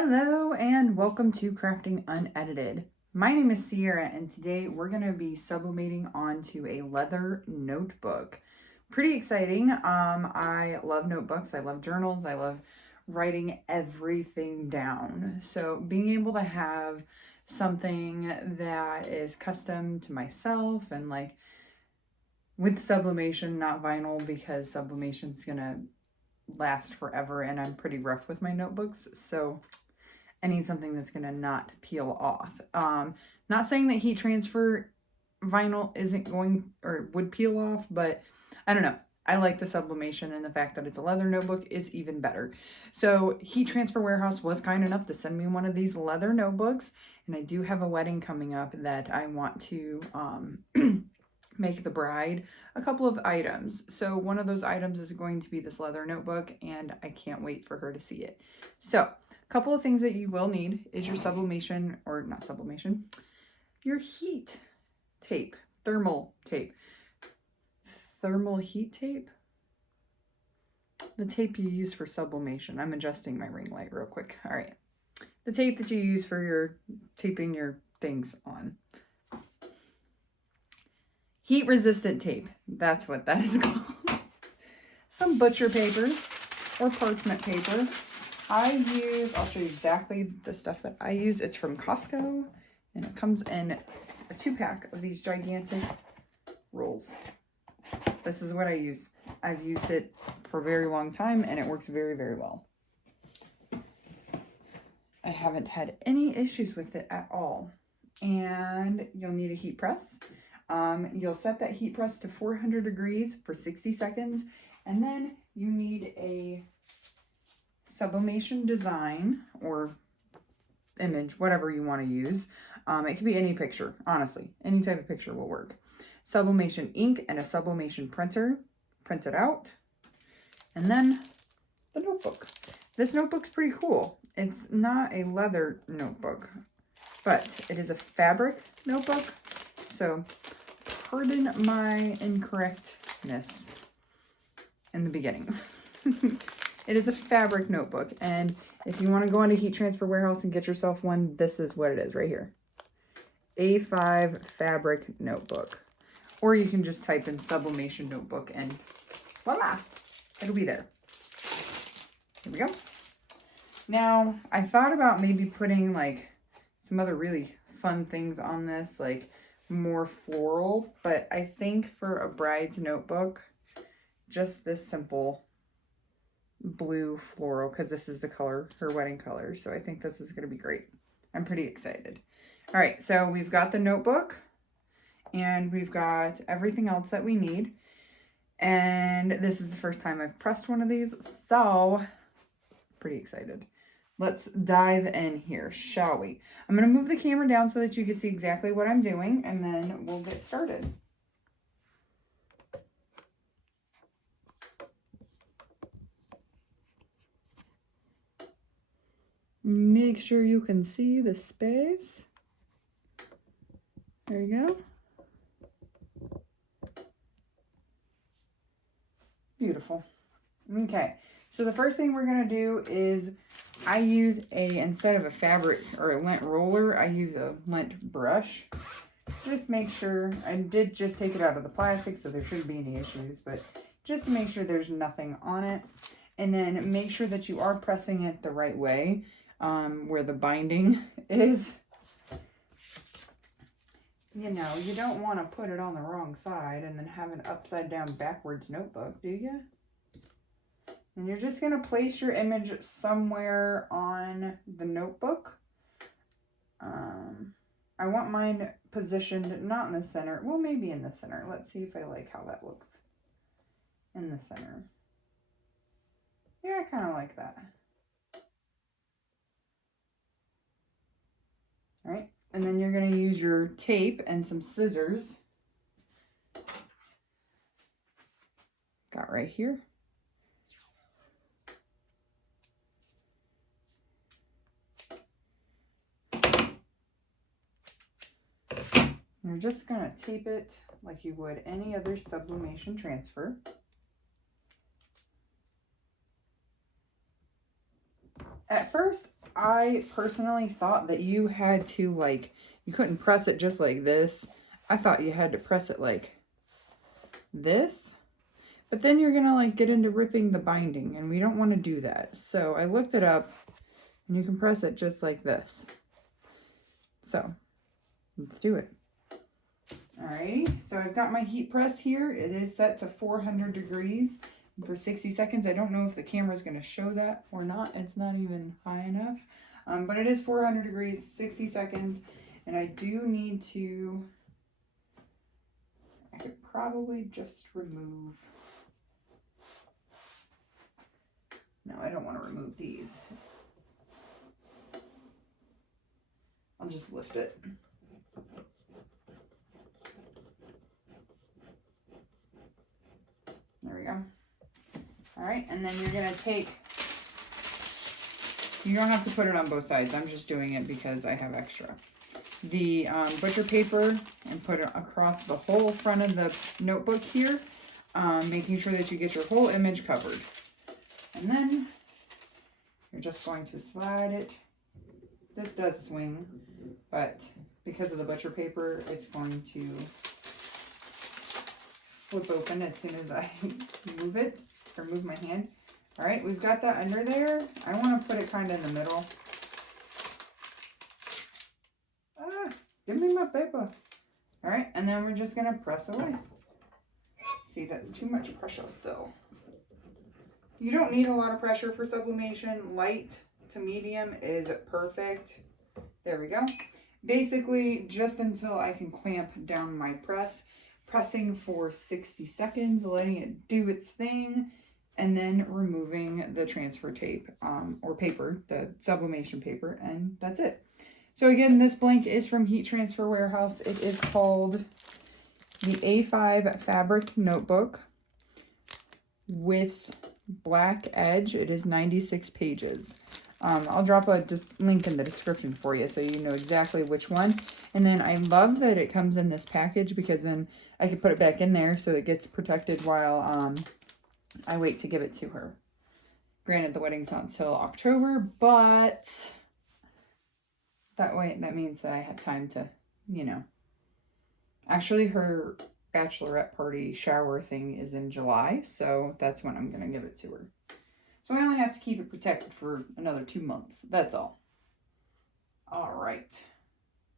Hello and welcome to Crafting Unedited. My name is Sierra and today we're going to be sublimating onto a leather notebook. Pretty exciting. I love notebooks, I love journals, I love writing everything down. So being able to have something that is custom to myself and like with sublimation, not vinyl, because sublimation is going to last forever and I'm pretty rough with my notebooks, so I need something that's going to not peel off. Not saying that heat transfer vinyl isn't going or would peel off, but I don't know. I like the sublimation, and the fact that it's a leather notebook is even better. So Heat Transfer Warehouse was kind enough to send me one of these leather notebooks, and I do have a wedding coming up that I want to make the bride a couple of items. So one of those items is going to be this leather notebook, and I can't wait for her to see it. So a couple of things that you will need is your sublimation, or not sublimation, your heat tape, thermal tape. Thermal heat tape? The tape you use for sublimation. I'm adjusting my ring light real quick. All right. The tape that you use for your taping your things on. Heat resistant tape. That's what that is called. Some butcher paper or parchment paper. I'll show you exactly the stuff that I use. It's from Costco and it comes in a 2-pack of these gigantic rolls. This is what I use. I've used it for a very long time and it works very, very well. I haven't had any issues with it at all. And you'll need a heat press. You'll set that heat press to 400 degrees for 60 seconds. And then you need a sublimation design or image, whatever you want to use. It can be any picture, honestly. Any type of picture will work. Sublimation ink and a sublimation printer. Print it out. And then the notebook. This notebook's pretty cool. It's not a leather notebook, but it is a fabric notebook. So pardon my incorrectness in the beginning. It is a fabric notebook, and if you want to go into Heat Transfer Warehouse and get yourself one, this is what it is right here. A5 fabric notebook. Or you can just type in sublimation notebook and voila, it'll be there. Here we go. Now, I thought about maybe putting like some other really fun things on this, like more floral, but I think for a bride's notebook, just this simple blue floral, because this is the color, her wedding color. So I think this is going to be great. I'm pretty excited. All right, so we've got the notebook and we've got everything else that we need. And this is the first time I've pressed one of these, so pretty excited. Let's dive in here, shall we? I'm going to move the camera down so that you can see exactly what I'm doing, and then we'll get started. Make sure you can see the space. There you go. Beautiful. Okay, so the first thing we're going to do is I use instead of a fabric or a lint roller, I use a lint brush. Just make sure, I did just take it out of the plastic, so there shouldn't be any issues, but just to make sure there's nothing on it. And then make sure that you are pressing it the right way, where the binding is. You know, you don't want to put it on the wrong side and then have an upside down backwards notebook, do you? And you're just going to place your image somewhere on the notebook. I want mine positioned not in the center. Well, maybe in the center. Let's see if I like how that looks in the center. Yeah, I kind of like that. All right. And then you're going to use your tape and some scissors. Got right here. You're just going to tape it like you would any other sublimation transfer. At first, I personally thought that you had to, like, you couldn't press it just like this. I thought you had to press it like this. But then you're going to, like, get into ripping the binding, and we don't want to do that. So I looked it up, and you can press it just like this. So let's do it. Alrighty, so I've got my heat press here. It is set to 400 degrees for 60 seconds. I don't know if the camera is going to show that or not. It's not even high enough. But it is 400 degrees, 60 seconds. And I do need to, I could probably just remove, no, I don't want to remove these. I'll just lift it. There we go. All right, and then you're gonna take, you don't have to put it on both sides. I'm just doing it because I have extra. The butcher paper, and put it across the whole front of the notebook here, making sure that you get your whole image covered. And then you're just going to slide it. This does swing, but because of the butcher paper, it's going to flip open as soon as I move it, or move my hand. All right, we've got that under there. I want to put it kind of in the middle. Ah, give me my paper. All right, and then we're just gonna press away. See, that's too much pressure still. You don't need a lot of pressure for sublimation. Light to medium is perfect. There we go. Basically, just until I can clamp down my press, pressing for 60 seconds, letting it do its thing, and then removing the transfer tape or paper, the sublimation paper, and that's it. So again, this blank is from Heat Transfer Warehouse. It is called the A5 Fabric Notebook with black edge. It is 96 pages. I'll drop a link in the description for you so you know exactly which one. And then I love that it comes in this package because then I can put it back in there so it gets protected while I wait to give it to her. Granted, the wedding's not until October, but that means that I have time to, you know. Actually, her bachelorette party shower thing is in July, so that's when I'm going to give it to her. So I only have to keep it protected for another 2 months. That's all. All right.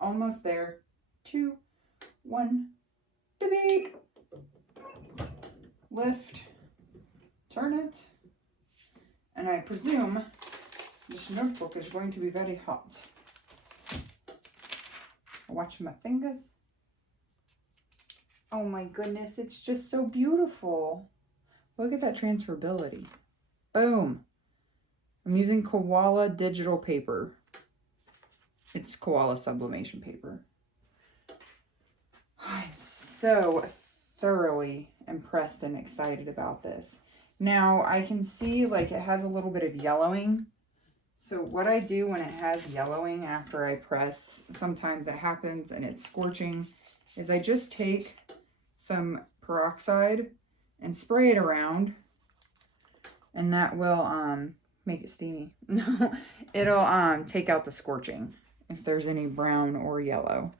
Almost there. 2, 1, beep. Lift. Turn it. And I presume this notebook is going to be very hot. Watch my fingers. Oh my goodness, it's just so beautiful. Look at that transferability. Boom. I'm using koala digital paper. It's koala sublimation paper. I'm so thoroughly impressed and excited about this. Now I can see like it has a little bit of yellowing. So what I do when it has yellowing after I press, sometimes it happens and it's scorching, is I just take some peroxide and spray it around, and that will make it steamy. It'll take out the scorching if there's any brown or yellow.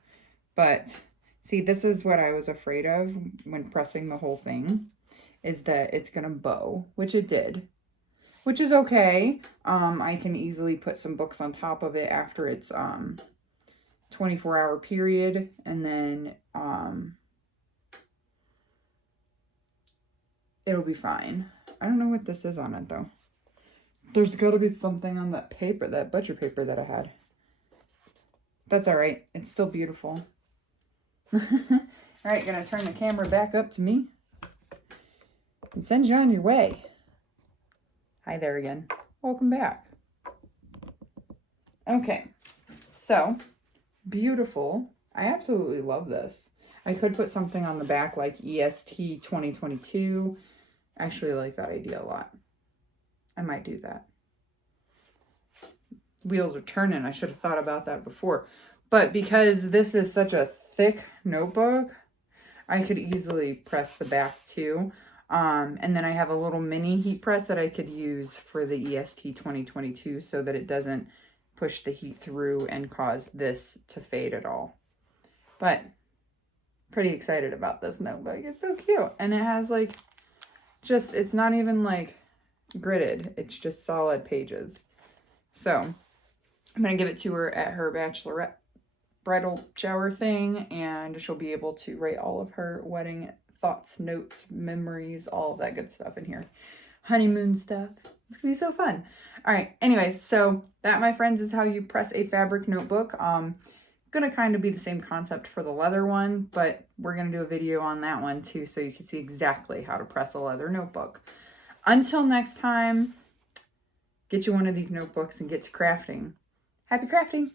But see, this is what I was afraid of when pressing the whole thing, is that it's gonna bow, which it did, which is okay. I can easily put some books on top of it after its 24-hour period, and then it'll be fine. I don't know what this is on it though. There's got to be something on that paper, that butcher paper that I had. That's all right. It's still beautiful. All right, gonna turn the camera back up to me and send you on your way. Hi there again. Welcome back. Okay, so beautiful. I absolutely love this. I could put something on the back like EST 2022. I actually like that idea a lot. I might do that. Wheels are turning. I should have thought about that before. But because this is such a thick notebook, I could easily press the back too. And then I have a little mini heat press that I could use for the EST 2022 so that it doesn't push the heat through and cause this to fade at all. But pretty excited about this notebook. It's so cute. And it has like, just, it's not even like gridded. It's just solid pages. So I'm going to give it to her at her bachelorette bridal shower thing, and she'll be able to write all of her wedding thoughts, notes, memories, all of that good stuff in here. Honeymoon stuff. It's gonna be so fun. All right, anyway, so that, my friends, is how you press a fabric notebook. Gonna kind of be the same concept for the leather one, but we're gonna do a video on that one too, so you can see exactly how to press a leather notebook. Until next time, get you one of these notebooks and get to crafting. Happy crafting!